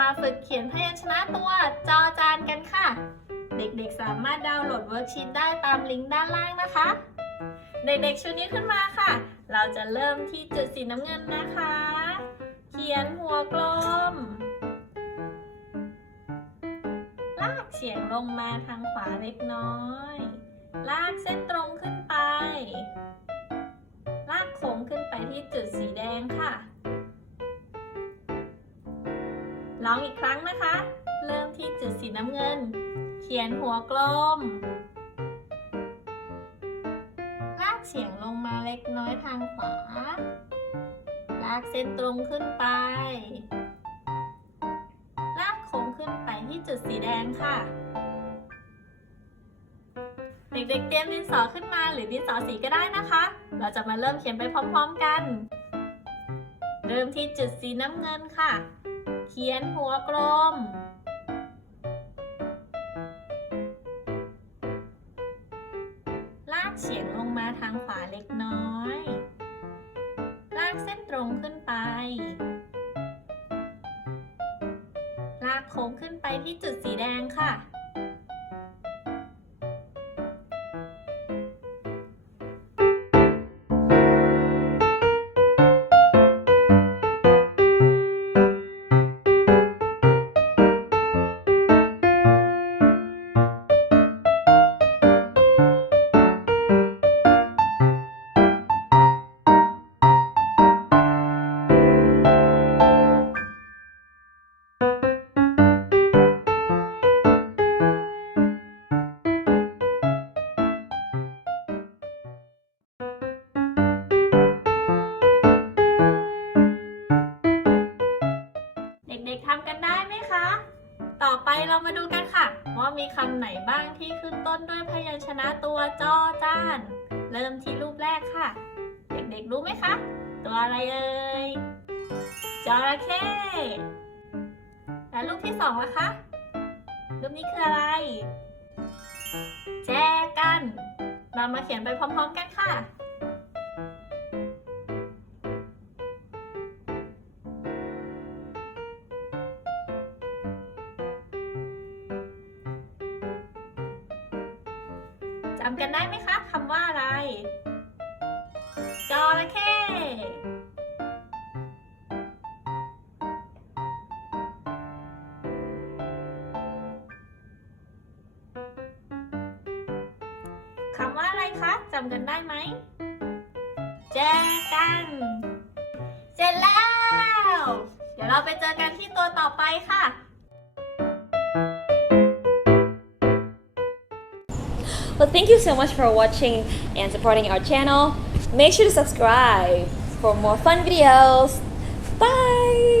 มาฝึกเขียนพยัญชนะตัวจอจานกันค่ะ เด็กๆสามารถดาวน์โหลดเวิร์กชีตได้ตามลิงก์ด้านล่างนะคะ เด็กๆชุดนี้ขึ้นมาค่ะ เราจะเริ่มที่จุดสีน้ำเงินนะคะ เขียนหัวกลม ลากเฉียงลงมาทางขวาเล็กน้อย ลองอีกครั้งนะคะ เริ่มที่จุดสีน้ำเงิน เขียนหัวกลม ลากเฉียงลงมาเล็กน้อยทางขวา ลากเส้นตรงขึ้นไป ลากโค้งขึ้นไปที่จุดสีแดงค่ะ เด็กๆเตรียมดินสอขึ้นมาหรือดินสอสีก็ได้นะคะ เราจะมาเริ่มเขียนไปพร้อมๆกัน เริ่มที่จุดสีน้ำเงินค่ะ เขียนหัวกลม ลากเฉียงลงมาทางขวาเล็กน้อย ลากเส้นตรงขึ้นไป ลากโค้งขึ้นไปที่จุดสีแดงค่ะ ได้ไหมคะ ต่อไปเรามาดูกันค่ะ ว่ามีคำไหนบ้างที่ขึ้นต้นด้วยพยัญชนะตัวจอจาน เริ่มที่รูปแรกค่ะ เด็กๆรู้ไหมคะ ตัวอะไรเอ่ยจระเข้และรูปที่สองละคะ รูปนี้คืออะไร แจกัน เรามาเขียนไปพร้อมๆกันค่ะำกันได้ไหมคะคำว่าอะไรจระเข้คำว่าอะไรคะจำกันได้ไหมแจกันเสร็จแล้ว เดี๋ยวเราไปเจอกันที่ตัวต่อไปค่ะ Well, thank you so much for watching and supporting our channel. Make sure to subscribe for more fun videos. Bye!